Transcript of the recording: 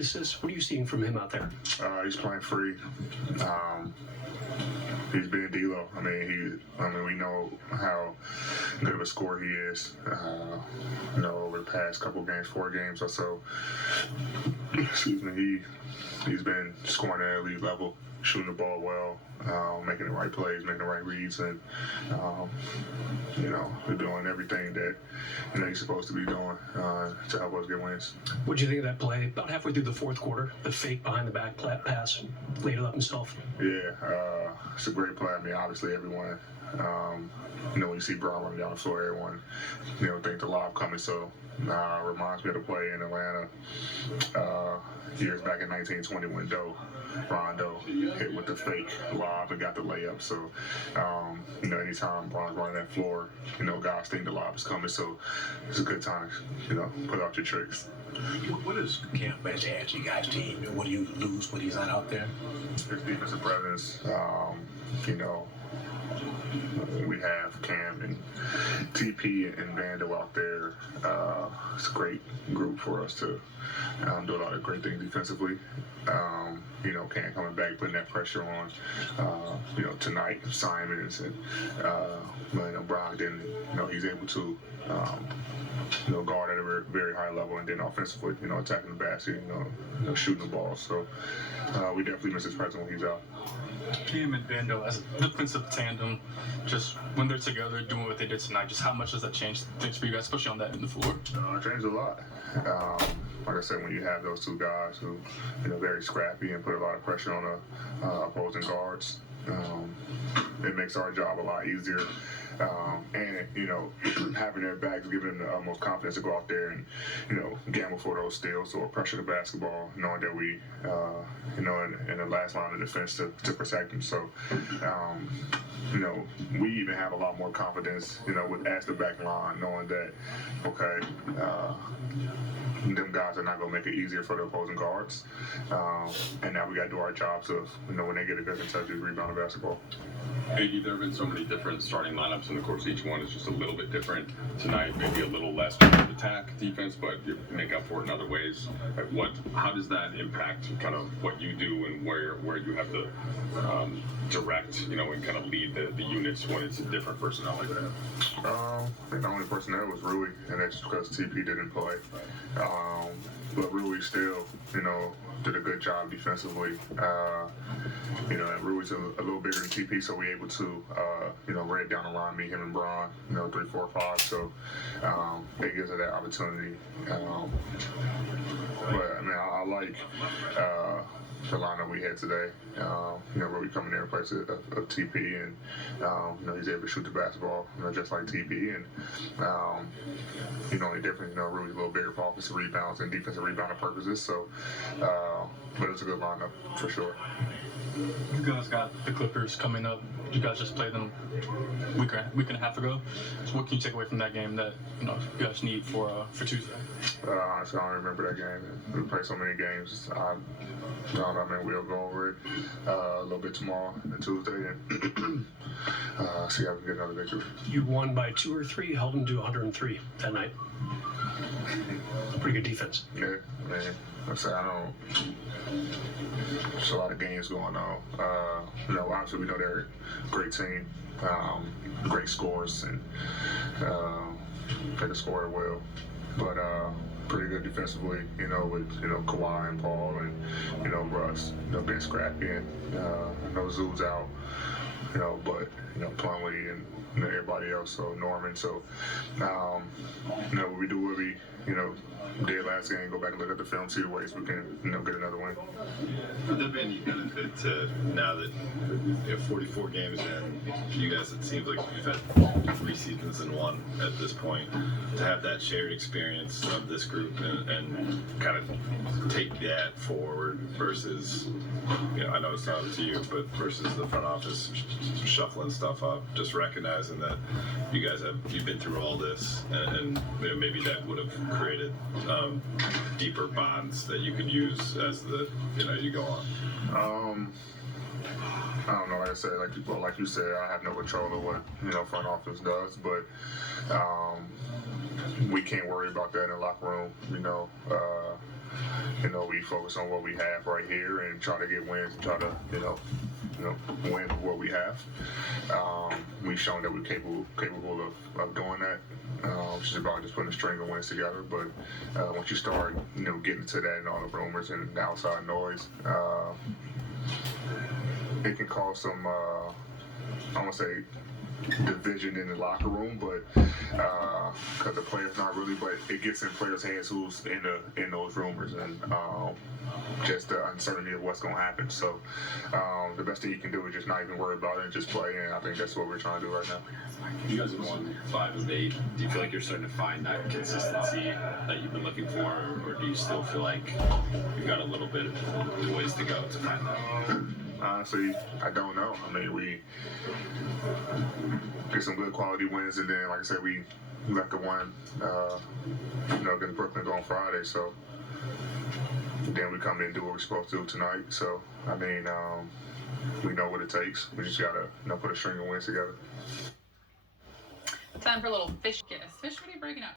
assists. What are you seeing from him out there? He's playing free. He's being D'Lo. I mean, we know how good of a scorer he is. Over the past couple games, 4 games or so, excuse me, he's been scoring at elite level, shooting the ball well, making the right plays, making the right reads, and we're doing everything that he's supposed to be doing to help us get wins. What do you think of that play? About halfway through the fourth quarter, the fake behind the back pass, laid it up himself. Yeah, it's a great play. I mean, obviously everyone, when you see Bron running down the floor, everyone, think the lob coming. So reminds me of the play in Atlanta years back in 1920 when Rondo hit with the fake lob and got the layup. So, anytime Bron's running that floor, guys think the lob is coming. So it's a good time, put out your tricks. What does Cam Reddish add to you guys' team? And what do you lose when he's not out there? His defensive presence, we have Cam and TP and Vando out there. It's a great group for us to do a lot of great things defensively. Cam coming back, putting that pressure on, tonight, Simons and Brogdon, he's able to, guard at a very high level, and then offensively, attacking the basket, shooting the ball. So we definitely miss his presence when he's out. Cam and Vando as a defensive tandem, just when they're together doing what they did tonight, just how much does that change things for you guys, especially on that end of the floor? It changed a lot. Like I said, when you have those two guys who, very scrappy and put a lot of pressure on the opposing guards, it makes our job a lot easier. Having their backs, giving them the utmost confidence to go out there and, gamble for those steals or pressure the basketball, knowing that we, in the last line of defense to protect them. So, we even have a lot more confidence, with as the back line, knowing that, okay, them guys are not going to make it easier for the opposing guards. And now we got to do our jobs of, when they get a good contested rebound of basketball. Iggy, there have been so many different starting lineups, and of course each one is just a little bit different. Tonight, maybe a little less attack defense, but you make up for it in other ways. How does that impact kind of what you do and where you have to direct, and kind of lead the units when it's a different personnel like that? I think the only personnel was Rui, and that's just because TP didn't play. But Rui still, did a good job defensively. And Rui's a little bigger than TP, so we're able to, right down the line, me, him, and Bron, 3, 4, 5. So it gives us that opportunity. But I like the lineup we had today. Rui coming there in place of TP, and he's able to shoot the basketball, just like TP. And only difference, Rui's a little bigger for offensive rebounds and defensive rebounding purposes. So, but it's a good lineup for sure. You guys got the Clippers coming up. You guys just played them a week and a half ago. So what can you take away from that game that you guys need for Tuesday? Honestly, I don't remember that game. We played so many games. We'll go over it a little bit tomorrow and Tuesday and see how we get another victory. You won by 2 or 3, held them to 103 that night. Pretty good defense. Yeah, man. There's a lot of games going on. Obviously we know they're a great team, great scores, and they can score well. But pretty good defensively, with Kawhi and Paul and Russ, being scrappy, and Zoo's out, but Plumlee and everybody else, so Norman. So we do what we did last game, go back and look at the film, see the ways we can get another win. Would there be any benefit to, now that 44 games in, you guys, it seems like you've had 3 seasons in one at this point, to have that shared experience of this group and kind of take that forward versus, I know it's not up to you, but versus the front office shuffling stuff up, just recognizing that you've been through all this, and maybe that would have created deeper bonds that you can use as you go on. I don't know, like I said, like you said, I have no control of what front office does, but we can't worry about that in the locker room. we focus on what we have right here and try to get wins, try to, win what we have. We've shown that we're capable of doing that. It's just about just putting a string of wins together. But once you start, getting to that and all the rumors and the outside noise, it can cause some, I won't say division in the locker room, but because the players not really, but it gets in players' hands who's in those rumors and just the uncertainty of what's going to happen. So the best thing you can do is just not even worry about it and just play. And I think that's what we're trying to do right now. You guys have won 5 of 8. Do you feel like you're starting to find that consistency that you've been looking for, or do you still feel like you've got a little bit of ways to go to find that? Honestly, I don't know. I mean, we get some good quality wins, and then, like I said, we left the one, against Brooklyn on Friday. So then we come in and do what we're supposed to do tonight. So I mean, we know what it takes. We just gotta, put a string of wins together. Time for a little fish kiss. Fish, what are you breaking out?